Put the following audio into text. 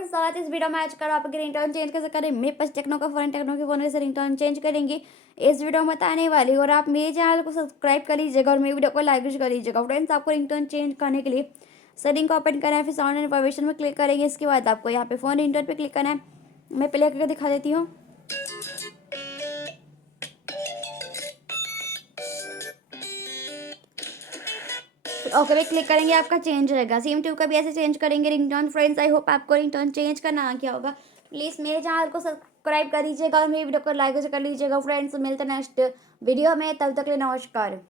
Guys, साथ इस video में आज कर आपकी रिंगटोन चेंज कैसे करें। मेरे पास टेक्नो का फ़ोन, टेक्नो के फ़ोन से रिंगटोन चेंज करेंगे इस वीडियो में बताने वाली हूँ। और आप मेरे चैनल को सब्सक्राइब कर लीजिएगा और मेरी वीडियो को लाइक भी कर लीजिएगा। फ्रेंड्स, आपको रिंगटोन चेंज करने के लिए सेटिंग को ओपन करना है, फिर साउंड एंड इन्फॉर्मेशन में क्लिक करेंगे। इसके बाद आपको यहाँ पे फ़ोन रिंगटोन पे क्लिक करना है। मैं प्ले करके दिखा देती हूँ। ओके पे क्लिक करेंगे, आपका चेंज रहेगा। सेम ट्यूब का भी ऐसे चेंज करेंगे रिंगटोन। फ्रेंड्स, आई होप आपको रिंगटोन चेंज करना आ गया होगा। प्लीज़ मेरे चैनल को सब्सक्राइब कर लीजिएगा और मेरी वीडियो को लाइक कर लीजिएगा। फ्रेंड्स, मिलते हैं नेक्स्ट वीडियो में, तब तक के लिए नमस्कार।